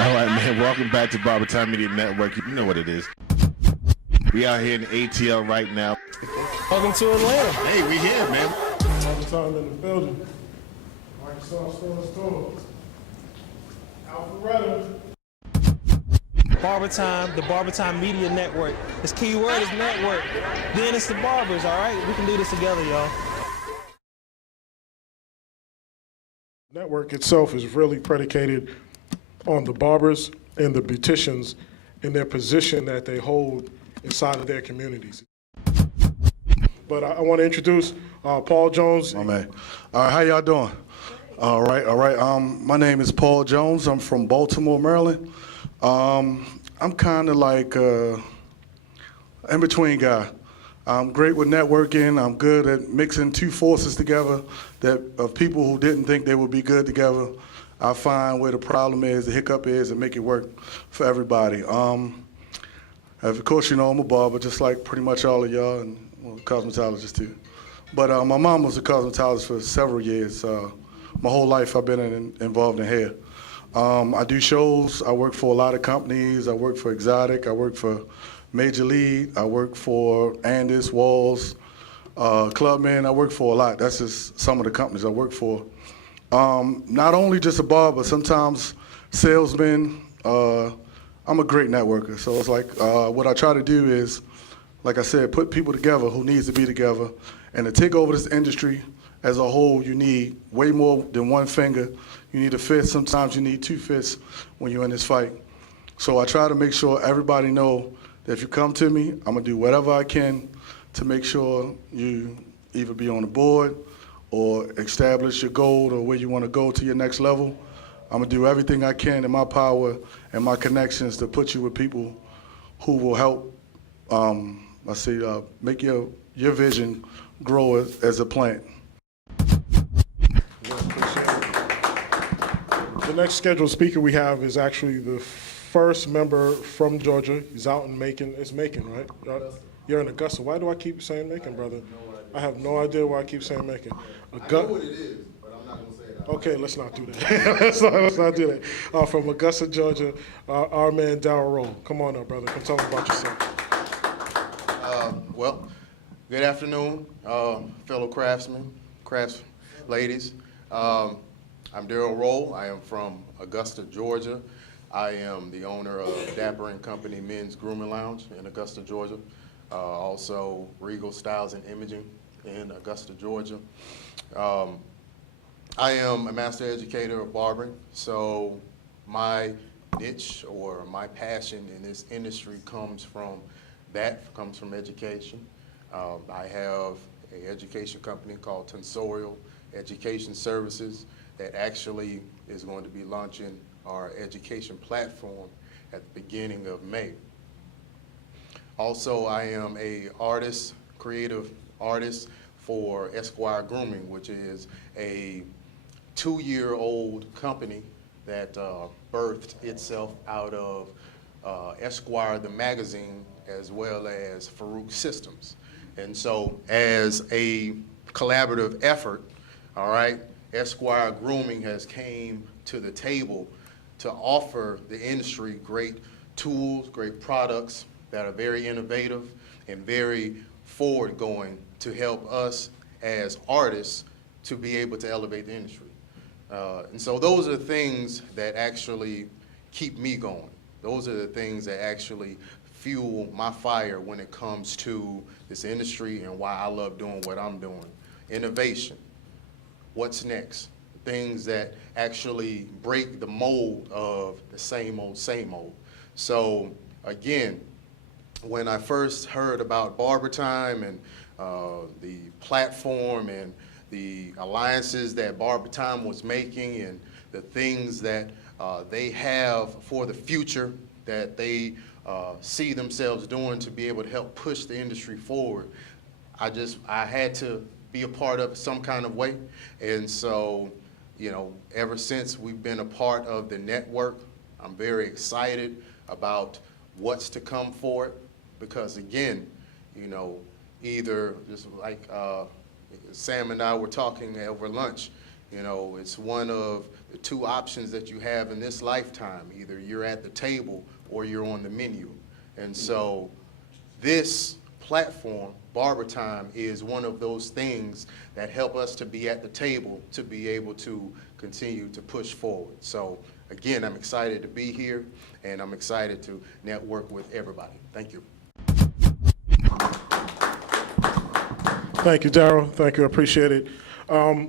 All right, man. Welcome back to BarberTime Media Network. You know what it is. We out here in ATL right now. Welcome to Atlanta. Hey, we here, man. BarberTime in the building. Microsoft store. Alpharetta. BarberTime, the BarberTime Media Network. This key word is network. Then it's the barbers, all right? We can do this together, y'all. Network itself is really predicated on the barbers and the beauticians in their position that they hold inside of their communities. But I want to introduce Paul Jones. My man. All right, how y'all doing? All right. My name is Paul Jones. I'm from Baltimore, Maryland. I'm kind of like in between guy. I'm great with networking. I'm good at mixing two forces together of people who didn't think they would be good together. I find where the problem is, the hiccup is, and make it work for everybody. Of course, you know, I'm a barber, just like pretty much all of y'all, and well, cosmetologist too. But my mom was a cosmetologist for several years. My whole life I've been involved in hair. I do shows. I work for a lot of companies. I work for Exotic. I work for Major League. I work for Andis, Walls, Clubman. I work for a lot. That's just some of the companies I work for. Not only just a barber, sometimes salesman. I'm a great networker. So it's like what I try to do is, like I said, put people together who needs to be together. And to take over this industry as a whole, you need way more than one finger. You need a fist. Sometimes you need two fists when you're in this fight. So I try to make sure everybody know that if you come to me, I'm gonna do whatever I can to make sure you either be on the board or establish your goal or where you want to go to your next level. I'm gonna do everything I can in my power and my connections to put you with people who will help make your vision grow as a plant. The next scheduled speaker we have is actually the first member from Georgia. He's out in Macon. It's Macon, right? You're in Augusta. Why do I keep saying Macon, brother? I have no idea why I keep saying Macon. I know what it is, but I'm not going to say it out. Okay, let's not do that. let's not do that. From Augusta, Georgia, our man Darryl Roll. Come on up, brother. Come tell me about yourself. Well, good afternoon, fellow crafts ladies. I'm Darryl Roll. I am from Augusta, Georgia. I am the owner of Dapper & Company Men's Grooming Lounge in Augusta, Georgia. Also Regal Styles and Imaging in Augusta, Georgia. I am a master educator of barbering, so my niche or my passion in this industry comes from education. I have an education company called Tonsorial Education Services that actually is going to be launching our education platform at the beginning of May. Also, I am a creative artist for Esquire Grooming, which is a 2-year-old company that birthed itself out of Esquire, the magazine, as well as Farouk Systems. And so as a collaborative effort, all right, Esquire Grooming has came to the table to offer the industry great tools, great products that are very innovative and very forward-going to help us as artists to be able to elevate the industry. And so those are the things that actually keep me going. Those are the things that actually fuel my fire when it comes to this industry and why I love doing what I'm doing. Innovation. What's next? Things that actually break the mold of the same old, same old. So again, when I first heard about BarberTime and the platform and the alliances that BarberTime was making and the things that they have for the future that they see themselves doing to be able to help push the industry forward, I had to be a part of it some kind of way. And so, you know, ever since we've been a part of the network, I'm very excited about what's to come for it. Because again, you know, either just like Sam and I were talking over lunch, You know, it's one of the two options that you have in this lifetime. Either you're at the table or you're on the menu. And so this platform, BarberTime, is one of those things that help us to be at the table, to be able to continue to push forward. So again, I'm excited to be here, and I'm excited to network with everybody. Thank you. Thank you, Darryl. Thank you. I appreciate it.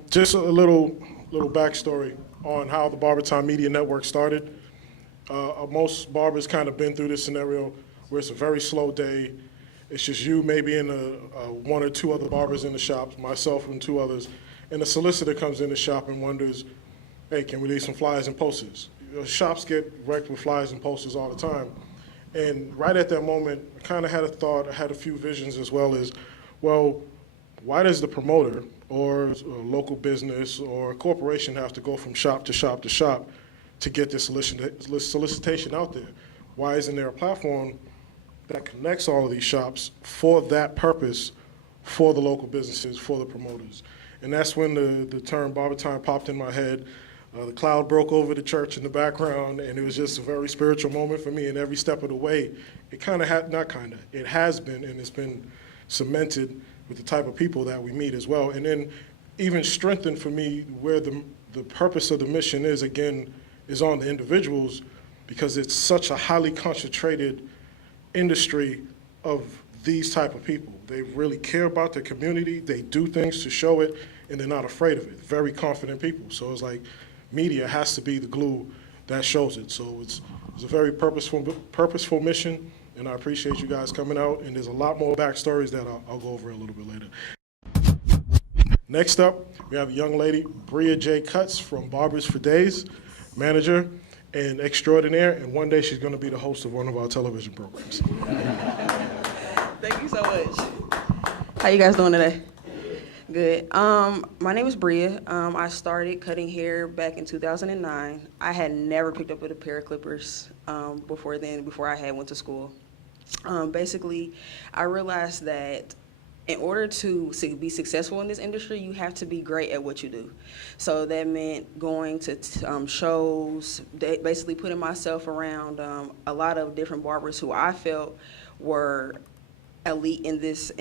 Just a little backstory on how the BarberTime Media Network started. Most barbers kind of been through this scenario where it's a very slow day. It's just you, maybe and one or two other barbers in the shop, myself and two others, and a solicitor comes in the shop and wonders, hey, can we leave some flyers and posters? Shops get wrecked with flyers and posters all the time. And right at that moment, I kind of had a thought, I had a few visions as well as, well, why does the promoter or a local business or a corporation have to go from shop to shop to shop to get this solicitation out there? Why isn't there a platform that connects all of these shops for that purpose, for the local businesses, for the promoters? And that's when the term BarberTime popped in my head. The cloud broke over the church in the background, and it was just a very spiritual moment for me. And every step of the way, it it has been, and it's been cemented with the type of people that we meet as well. And then even strengthened for me where the purpose of the mission is, again, is on the individuals, because it's such a highly concentrated industry of these type of people. They really care about their community, they do things to show it, and they're not afraid of it. Very confident people. So it's like media has to be the glue that shows it. So it's a very purposeful mission, and I appreciate you guys coming out, and there's a lot more backstories that I'll go over a little bit later. Next up, we have a young lady, Bria J. Cutts from Barbers for Days, manager and extraordinaire, and one day she's going to be the host of one of our television programs. Thank you so much. How you guys doing today? Good. My name is Bria. I started cutting hair back in 2009. I had never picked up with a pair of clippers before I went to school. Basically, I realized that in order to be successful in this industry, you have to be great at what you do. So that meant going to shows, basically putting myself around a lot of different barbers who I felt were elite in this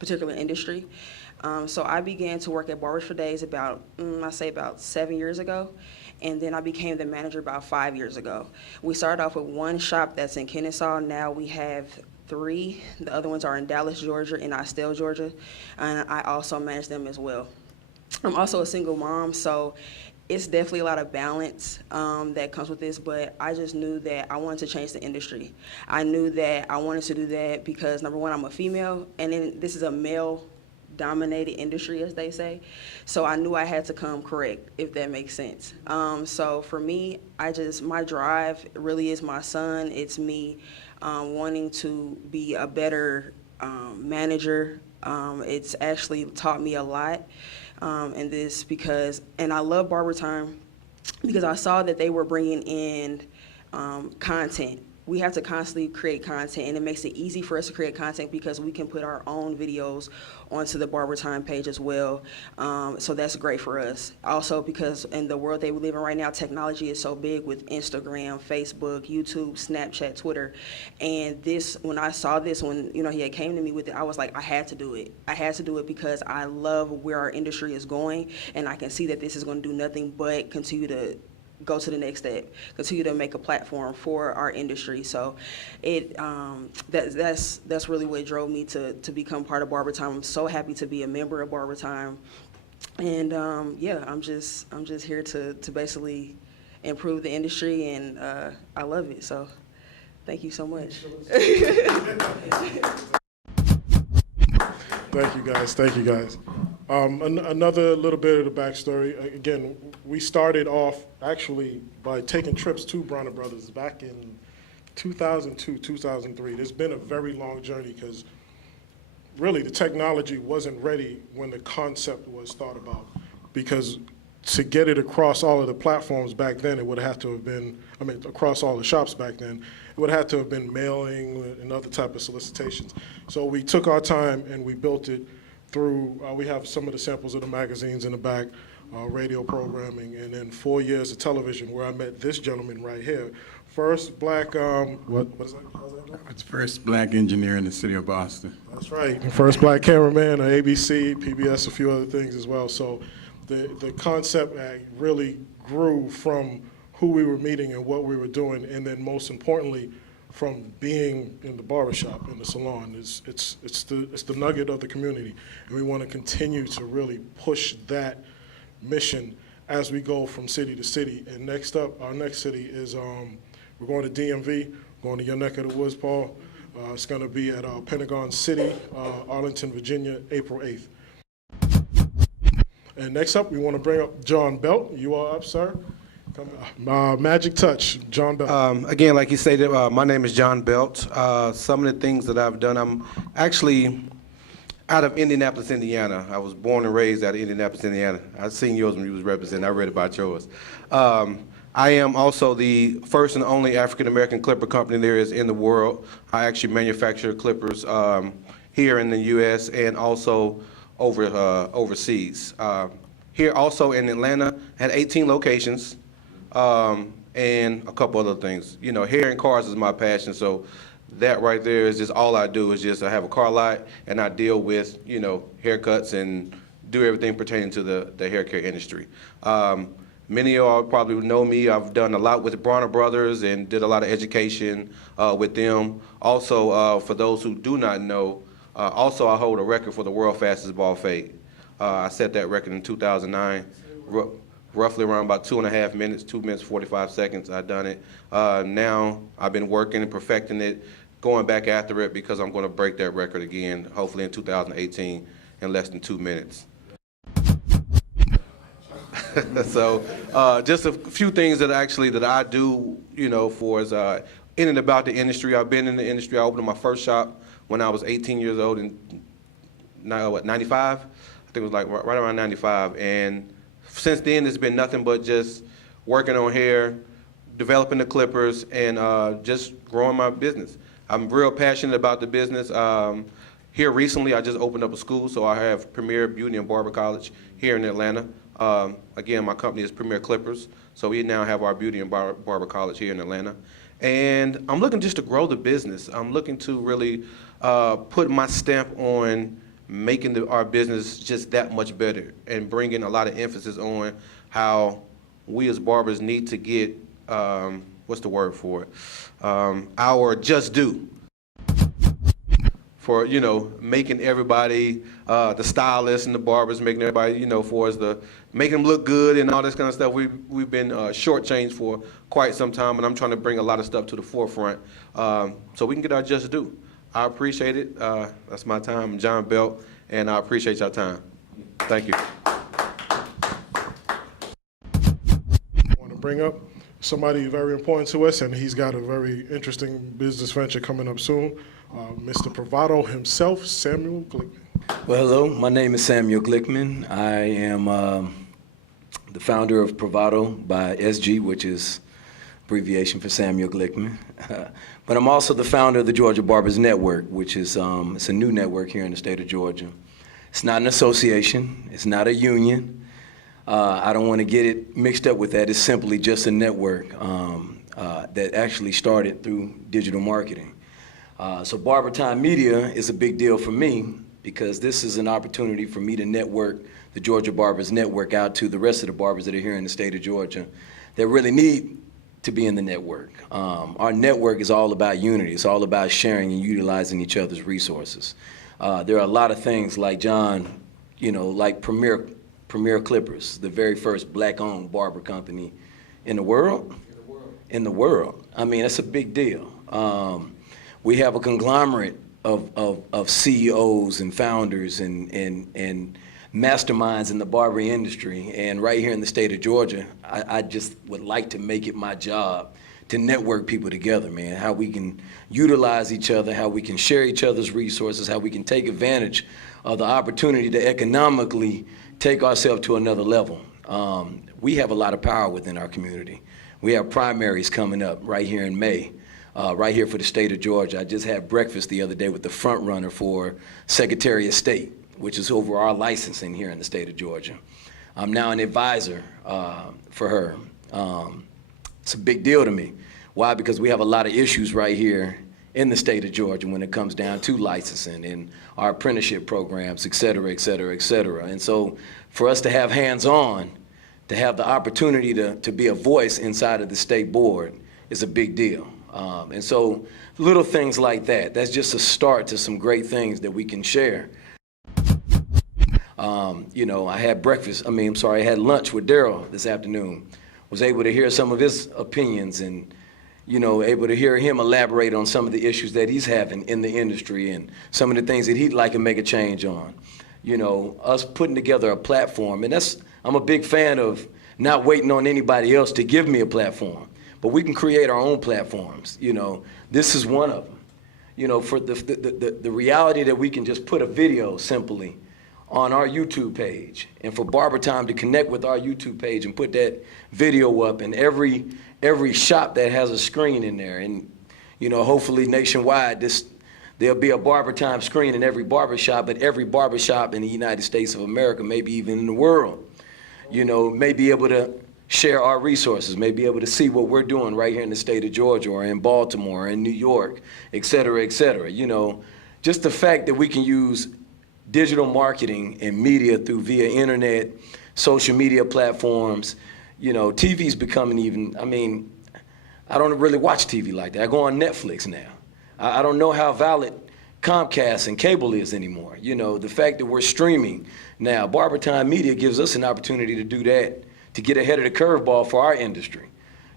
particular industry. So I began to work at Barbers for Days about 7 years ago. And then I became the manager about 5 years ago. We started off with one shop that's in Kennesaw. Now we have 3. The other ones are in Dallas, Georgia, and Austell, Georgia. And I also manage them as well. I'm also a single mom, so it's definitely a lot of balance that comes with this, but I just knew that I wanted to change the industry. I knew that I wanted to do that because, number one, I'm a female, and then this is a male-dominated industry, as they say. So I knew I had to come correct, if that makes sense. So for me, my drive really is my son. It's me wanting to be a better manager. It's actually taught me a lot in this and I love BarberTime because I saw that they were bringing in content. We have to constantly create content, and it makes it easy for us to create content because we can put our own videos onto the BarberTime page as well. So that's great for us. Also, because in the world that we live in right now, technology is so big with Instagram, Facebook, YouTube, Snapchat, Twitter. And when I saw this, when he had came to me with it, I was like, I had to do it. I had to do it because I love where our industry is going, and I can see that this is going to do nothing but continue to go to the next step, continue to make a platform for our industry. So that's really what drove me to become part of BarberTime. I'm so happy to be a member of BarberTime. And yeah, I'm just here to basically improve the industry, and I love it. So thank you so much. Thank you guys, thank you guys. Another little bit of the backstory. Again, we started off actually by taking trips to Bronner Brothers back in 2002, 2003. There's been a very long journey because really the technology wasn't ready when the concept was thought about, because to get it across all of the platforms back then, it would have to have been, across all the shops back then, it would have to have been mailing and other type of solicitations. So we took our time and we built it through, we have some of the samples of the magazines in the back, radio programming, and then 4 years of television where I met this gentleman right here. First black, what is that? How's that going? It's first black engineer in the city of Boston. That's right. First black cameraman at ABC, PBS, a few other things as well. So the concept really grew from who we were meeting and what we were doing, and then most importantly, from being in the barbershop, in the salon. It's the nugget of the community, and we want to continue to really push that mission as we go from city to city. And next up, our next city is, we're going to DMV, going to your neck of the woods, Paul. It's going to be at Pentagon City, Arlington, Virginia, April 8th. And next up, we want to bring up John Belt. You are up, sir. Come, Magic Touch, John Belt. Again, like you said, my name is John Belt. Some of the things that I've done, I'm actually out of Indianapolis, Indiana. I was born and raised out of Indianapolis, Indiana. I've seen yours when you was representing. I read about yours. I am also the first and only African-American clipper company there is in the world. I actually manufacture clippers here in the U.S. and also overseas. Here also in Atlanta, had 18 locations and a couple other things. You know, hair and cars is my passion, so that right there is just all I do is just I have a car lot and I deal with, you know, haircuts and do everything pertaining to the hair care industry. Many of y'all probably know me. I've done a lot with the Bronner Brothers and did a lot of education with them. Also, for those who do not know, also I hold a record for the world fastest ball fade. I set that record in 2009, roughly around about 2.5 minutes, 2 minutes, 45 seconds. I've done it. Now I've been working and perfecting it, going back after it because I'm going to break that record again, hopefully in 2018 in less than 2 minutes. So just a few things that I do, you know, for is in and about the industry. I've been in the industry. I opened my first shop when I was 18 years old in 95. I think it was like right around 95. And since then, it's been nothing but just working on hair, developing the clippers, and just growing my business. I'm real passionate about the business. Here recently, I just opened up a school, so I have Premier Beauty and Barber College here in Atlanta. Again, my company is Premier Clippers, so we now have our Beauty and Barber College here in Atlanta. And I'm looking just to grow the business. I'm looking to really put my stamp on making our business just that much better and bringing a lot of emphasis on how we as barbers need to get, what's the word for it, our just due. For, you know, making everybody, the stylists and the barbers, making everybody, you know, for us making them look good and all this kind of stuff. We've been shortchanged for quite some time, and I'm trying to bring a lot of stuff to the forefront so we can get our just due. I appreciate it. That's my time. I'm John Belt, and I appreciate your time. Thank you. I want to bring up somebody very important to us, and he's got a very interesting business venture coming up soon. Mr. Bravado himself, Samuel Glickman. Well, hello, my name is Samuel Glickman. I am the founder of Bravado by SG, which is abbreviation for Samuel Glickman. But I'm also the founder of the Georgia Barbers Network, which is it's a new network here in the state of Georgia. It's not an association. It's not a union. I don't want to get it mixed up with that. It's simply just a network that actually started through digital marketing. So BarberTime Media is a big deal for me because this is an opportunity for me to network the Georgia Barbers Network out to the rest of the barbers that are here in the state of Georgia that really need to be in the network. Our network is all about unity. It's all about sharing and utilizing each other's resources. There are a lot of things like John, you know, like Premier Clippers, the very first black-owned barber company in the world. In the world. I mean, that's a big deal. We have a conglomerate of CEOs and founders and masterminds in the barbering industry. And right here in the state of Georgia, I just would like to make it my job to network people together, man. How we can utilize each other, how we can share each other's resources, how we can take advantage of the opportunity to economically take ourselves to another level. We have a lot of power within our community. We have primaries coming up right here in May. Right here for the state of Georgia. I just had breakfast the other day with the front runner for Secretary of State, which is over our licensing here in the state of Georgia. I'm now an advisor for her. It's a big deal to me. Why? Because we have a lot of issues right here in the state of Georgia when it comes down to licensing and our apprenticeship programs, et cetera, et cetera, et cetera. And so for us to have hands-on, to have the opportunity to be a voice inside of the state board is a big deal. And so little things like that, that's just a start to some great things that we can share. You know, I had lunch with Daryl this afternoon, was able to hear some of his opinions and, you know, able to hear him elaborate on some of the issues that he's having in the industry and some of the things that he'd like to make a change on. You know, us putting together a platform, and I'm a big fan of not waiting on anybody else to give me a platform, but we can create our own platforms. You know, this is one of them. You know, for the reality that we can just put a video simply on our YouTube page, and for BarberTime to connect with our YouTube page and put that video up, and every shop that has a screen in there, and you know, hopefully nationwide, there'll be a BarberTime screen in every barbershop, but every barbershop in the United States of America, maybe even in the world, you know, may be able to share our resources, may be able to see what we're doing right here in the state of Georgia or in Baltimore or in New York, et cetera, et cetera. You know, just the fact that we can use digital marketing and media via internet, social media platforms. You know, TV's becoming even, I mean, I don't really watch TV like that. I go on Netflix now. I don't know how valid Comcast and cable is anymore. You know, the fact that we're streaming now, BarberTime Media gives us an opportunity to do that, to get ahead of the curveball for our industry.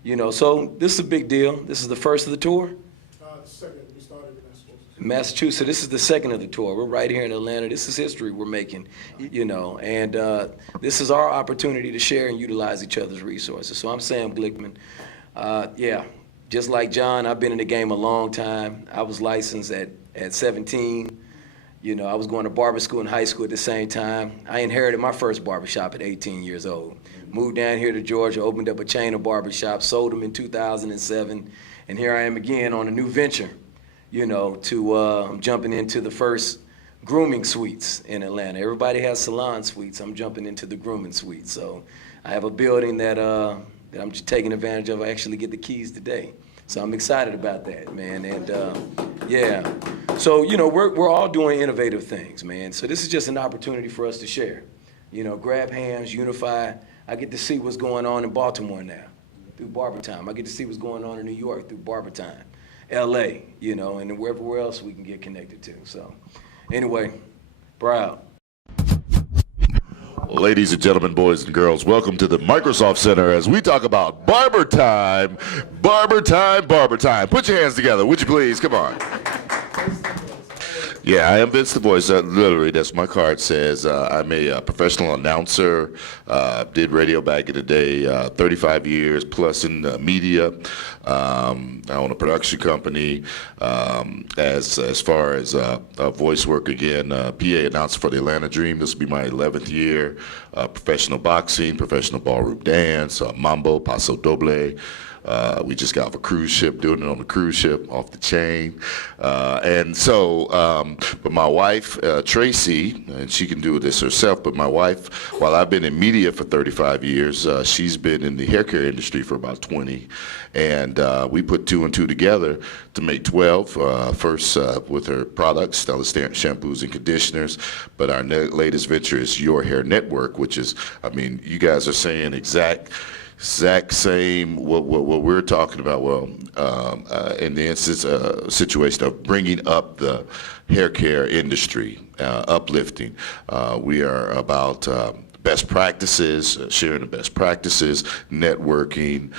You know, so this is a big deal. This is the first of the tour? Second, we started in Massachusetts. This is the second of the tour. We're right here in Atlanta. This is history we're making, you know, and this is our opportunity to share and utilize each other's resources. So I'm Sam Glickman. Yeah, just like John, I've been in the game a long time. I was licensed at 17. You know, I was going to barber school and high school at the same time. I inherited my first barbershop at 18 years old. Moved down here to Georgia, opened up a chain of barbershops, sold them in 2007, and here I am again on a new venture. You know, I'm jumping into the first grooming suites in Atlanta. Everybody has salon suites. I'm jumping into the grooming suite. So I have a building that I'm just taking advantage of. I actually get the keys today. So I'm excited about that, man. And yeah, so, you know, we're all doing innovative things, man. So this is just an opportunity for us to share. You know, grab hands, unify. I get to see what's going on in Baltimore now through BarberTime. I get to see what's going on in New York through BarberTime. LA, you know, and wherever else we can get connected to. So anyway, proud. Ladies and gentlemen, boys and girls, welcome to the Microsoft Center as we talk about BarberTime, BarberTime, BarberTime. Put your hands together, would you please? Come on. Yeah, I am Vince the Voice. Literally, that's my card says. I'm a professional announcer. Did radio back in the day, 35 years plus in media. I own a production company. As far as voice work again, PA announcer for the Atlanta Dream. This will be my 11th year. Professional boxing, professional ballroom dance, mambo, paso doble. We just got off a cruise ship, doing it on the cruise ship, off the chain. And so, but my wife, Tracy, and she can do this herself, but my wife, while I've been in media for 35 years, she's been in the hair care industry for about 20. And we put 2 and 2 together to make 12, first with her products, Stella shampoos and conditioners. But our latest venture is Your Hair Network, which is, I mean, you guys are saying exact same what we're talking about. Well, in the instance situation of bringing up the hair care industry, uplifting. We are about best practices, sharing the best practices, networking,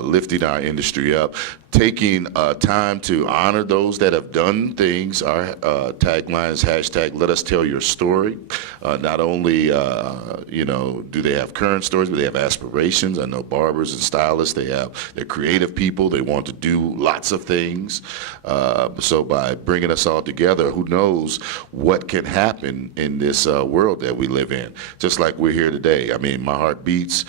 lifting our industry up, taking time to honor those that have done things. Our tagline is hashtag let us tell your story. Not only you know, do they have current stories, but they have aspirations. I know barbers and stylists, they're creative people. They want to do lots of things. So by bringing us all together, who knows what can happen in this world that we live in. Just like we're here today. I mean, my heart beats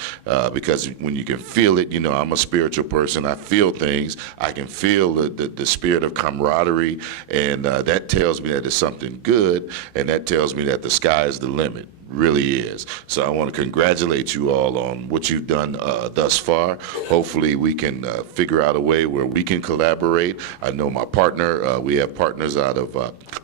because when you can feel it, you know, I'm a spiritual person. I feel things. I can feel the spirit of camaraderie, and that tells me that it's something good, and that tells me that the sky is the limit. Really is. So I want to congratulate you all on what you've done thus far. Hopefully we can figure out a way where we can collaborate. I know my partner, we have partners out of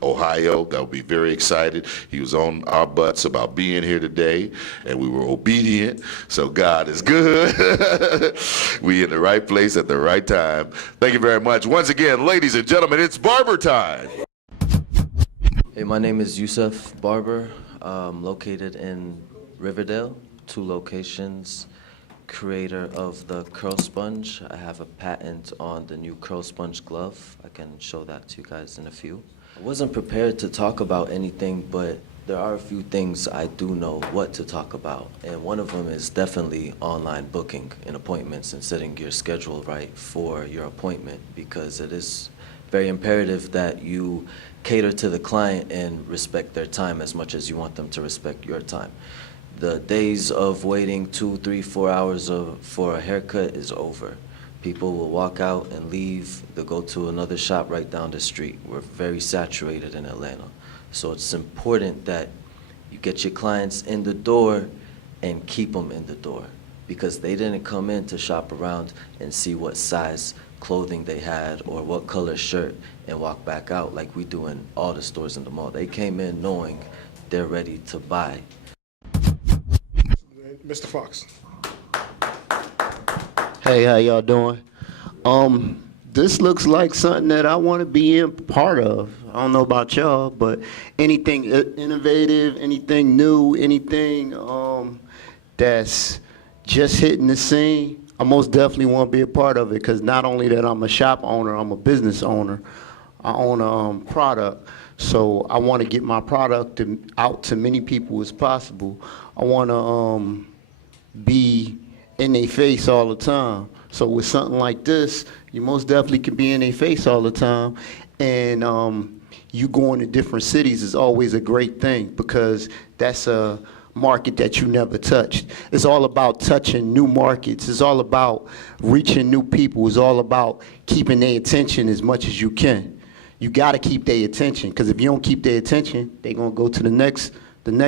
Ohio that will be very excited. He was on our butts about being here today, and we were obedient. So God is good. We in the right place at the right time. Thank you very much. Once again, ladies and gentlemen, it's barber time. Hey, my name is Yusuf Barber. Located in Riverdale, 2 locations, creator of the curl sponge. I have a patent on the new curl sponge glove. I can show that to you guys in a few. I wasn't prepared to talk about anything, but there are a few things I do know what to talk about. And one of them is definitely online booking and appointments and setting your schedule right for your appointment, because it is very imperative that you cater to the client and respect their time as much as you want them to respect your time. The days of waiting 2, 3, 4 hours for a haircut is over. People will walk out and leave. They'll go to another shop right down the street. We're very saturated in Atlanta. So it's important that you get your clients in the door and keep them in the door, because they didn't come in to shop around and see what size clothing they had or what color shirt and walk back out like we do in all the stores in the mall. They came in knowing they're ready to buy. Mr. Fox. Hey, how y'all doing? This looks like something that I want to be in part of. I don't know about y'all, but anything innovative, anything new, anything that's just hitting the scene, I most definitely want to be a part of it, because not only that I'm a shop owner, I'm a business owner. I own a product, so I want to get my product out to many people as possible. I want to be in their face all the time. So with something like this, you most definitely can be in their face all the time, and you going to different cities is always a great thing, because that's a market that you never touched. It's all about touching new markets. It's all about reaching new people. It's all about keeping their attention as much as you can. You got to keep their attention, because if you don't keep their attention, they're going to go to the next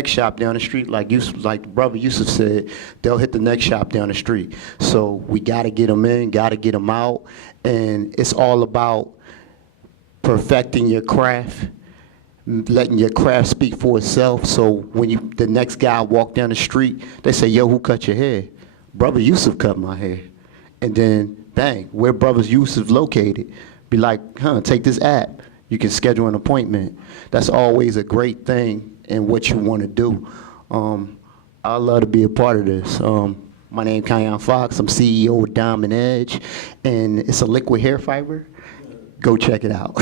shop down the street. Like the brother Yusuf said, they'll hit the next shop down the street. So we got to get them in, got to get them out, and it's all about perfecting your craft, letting your craft speak for itself. So when the next guy walk down the street, they say, yo, who cut your hair? Brother Yusuf cut my hair. And then, bang, where Brother Yusuf located? Be like, take this app. You can schedule an appointment. That's always a great thing in what you want to do. I'd love to be a part of this. My name is Kyan Fox. I'm CEO of Diamond Edge, and it's a liquid hair fiber. Go check it out.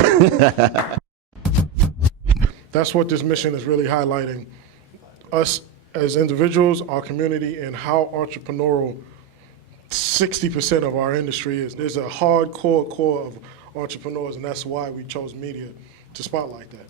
That's what this mission is really highlighting. Us as individuals, our community, and how entrepreneurial 60% of our industry is. There's a hardcore core of entrepreneurs, and that's why we chose media to spotlight that.